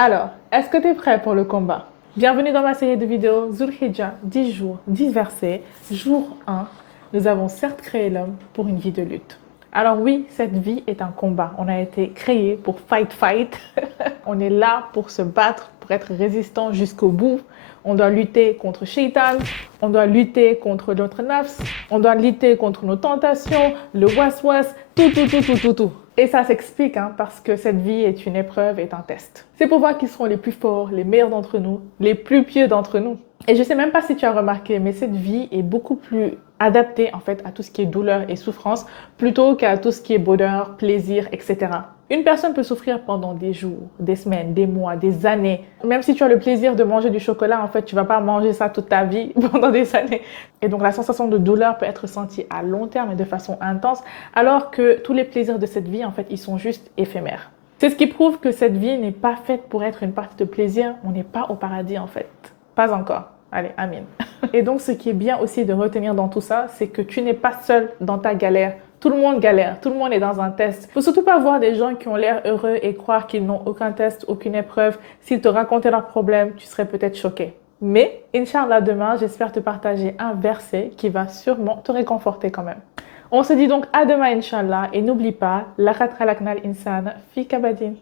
Alors, est-ce que tu es prêt pour le combat? Bienvenue dans ma série de vidéos Zul Hijjah, 10 jours, 10 versets. Jour 1, nous avons certes créé l'homme pour une vie de lutte. Alors oui, cette vie est un combat. On a été créé pour fight. On est là pour se battre, pour être résistant jusqu'au bout. On doit lutter contre Shaitan, on doit lutter contre notre nafs, on doit lutter contre nos tentations, le waswas, tout. Et ça s'explique parce que cette vie est une épreuve, est un test. C'est pour voir qui seront les plus forts, les meilleurs d'entre nous, les plus pieux d'entre nous. Et je ne sais même pas si tu as remarqué, mais cette vie est beaucoup plus adaptée en fait à tout ce qui est douleur et souffrance plutôt qu'à tout ce qui est bonheur, plaisir, etc. Une personne peut souffrir pendant des jours, des semaines, des mois, des années. Même si tu as le plaisir de manger du chocolat, en fait, tu ne vas pas manger ça toute ta vie pendant des années. Et donc, la sensation de douleur peut être sentie à long terme et de façon intense, alors que tous les plaisirs de cette vie, en fait, ils sont juste éphémères. C'est ce qui prouve que cette vie n'est pas faite pour être une partie de plaisir. On n'est pas au paradis, en fait. Pas encore. Allez, amen. Et donc, ce qui est bien aussi de retenir dans tout ça, c'est que tu n'es pas seul dans ta galère. Tout le monde galère, tout le monde est dans un test. Il ne faut surtout pas voir des gens qui ont l'air heureux et croire qu'ils n'ont aucun test, aucune épreuve. S'ils te racontaient leurs problèmes, tu serais peut-être choqué. Mais, Inch'Allah, demain, j'espère te partager un verset qui va sûrement te réconforter quand même. On se dit donc à demain, Inch'Allah, et n'oublie pas, la khalaqnal insana fi kabadin.